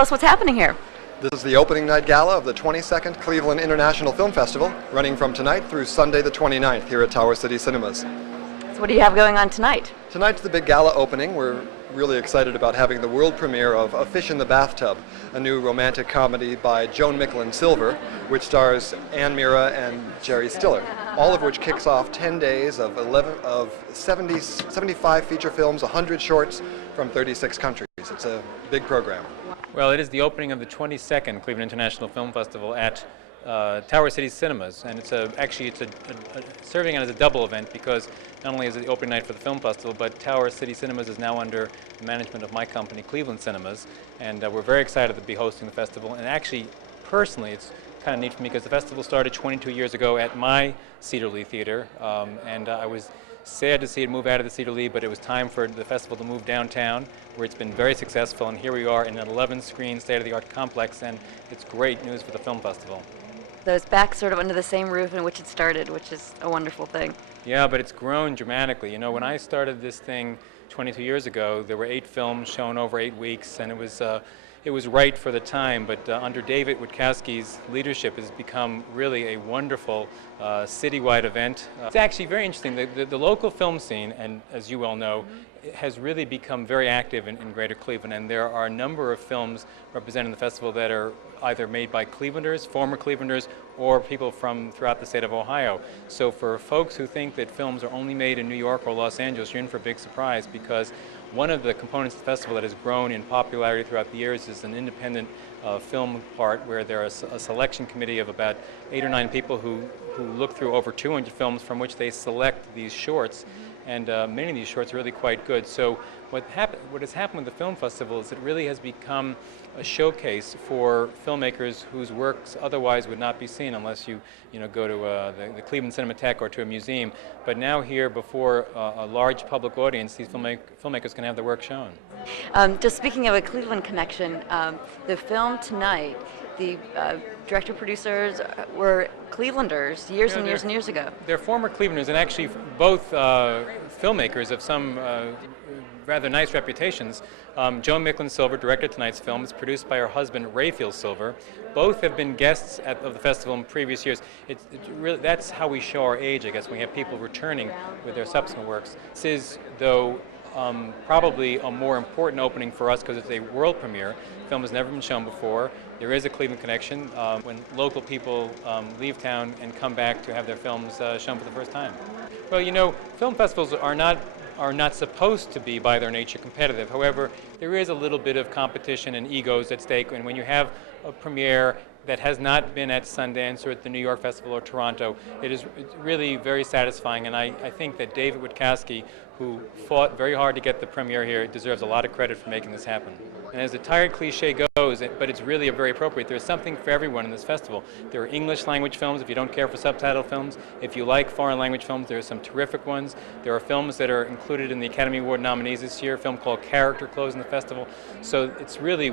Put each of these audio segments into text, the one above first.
tell us what's happening here. This is the opening night gala of the 22nd Cleveland International Film Festival, running from tonight through Sunday the 29th here at Tower City Cinemas. So what do you have going on tonight? Tonight's the big gala opening. We're really excited about having the world premiere of A Fish in the Bathtub, a new romantic comedy by Joan Micklin Silver, which stars Anne Meara and Jerry Stiller, all of which kicks off 10 days of 75 feature films, 100 shorts from 36 countries. It's a big program. Well, it is the opening of the 22nd Cleveland International Film Festival at Tower City Cinemas, and it's serving as a double event because not only is it the opening night for the film festival, but Tower City Cinemas is now under the management of my company, Cleveland Cinemas, and we're very excited to be hosting the festival. And actually, personally, it's kind of neat for me because the festival started 22 years ago at my Cedar Lee Theater, and I was sad to see it move out of the Cedar Lee, but it was time for the festival to move downtown, where it's been very successful, and here we are in an 11-screen state-of-the-art complex, and it's great news for the film festival. So it's back sort of under the same roof in which it started, which is a wonderful thing. Yeah, but it's grown dramatically. You know, when I started this thing 22 years ago, there were 8 films shown over 8 weeks, and it was right for the time, but under David Witkowski's leadership, it has become really a wonderful citywide event. It's actually very interesting. The local film scene, and as you well know, has really become very active in Greater Cleveland, and there are a number of films representing the festival that are either made by Clevelanders, former Clevelanders, or people from throughout the state of Ohio. So for folks who think that films are only made in New York or Los Angeles, you're in for a big surprise, because one of the components of the festival that has grown in popularity throughout the years is an independent film part where there is a selection committee of about 8 or 9 people who look through over 200 films from which they select these shorts, and many of these shorts are really quite good. So what has happened with the film festival is it really has become a showcase for filmmakers whose works otherwise would not be seen unless you go to the Cleveland Cinematheque or to a museum. But now here, before a large public audience, these filmmakers can have their work shown. Just speaking of a Cleveland connection, the film tonight, the director-producers were Clevelanders years and years and years ago. They're former Clevelanders, and actually both filmmakers of some rather nice reputations. Joan Micklin Silver directed tonight's film. It's produced by her husband, Rayfield Silver. Both have been guests of the festival in previous years. That's how we show our age, I guess, when we have people returning with their subsequent works. This is, though, probably a more important opening for us because it's a world premiere. The film has never been shown before. There is a Cleveland connection when local people leave town and come back to have their films shown for the first time. Well, you know, film festivals are not supposed to be, by their nature, competitive. However, there is a little bit of competition and egos at stake, and when you have a premiere that has not been at Sundance or at the New York Festival or Toronto, it's really very satisfying, and I think that David Witkowski, who fought very hard to get the premiere here, deserves a lot of credit for making this happen. And as the tired cliche goes, but it's really very appropriate, there's something for everyone in this festival. There are English language films if you don't care for subtitle films. If you like foreign language films, there are some terrific ones. There are films that are included in the Academy Award nominees this year, a film called Character closing the festival. So it's really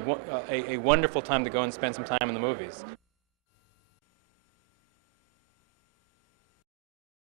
a wonderful time to go and spend some time in the movies.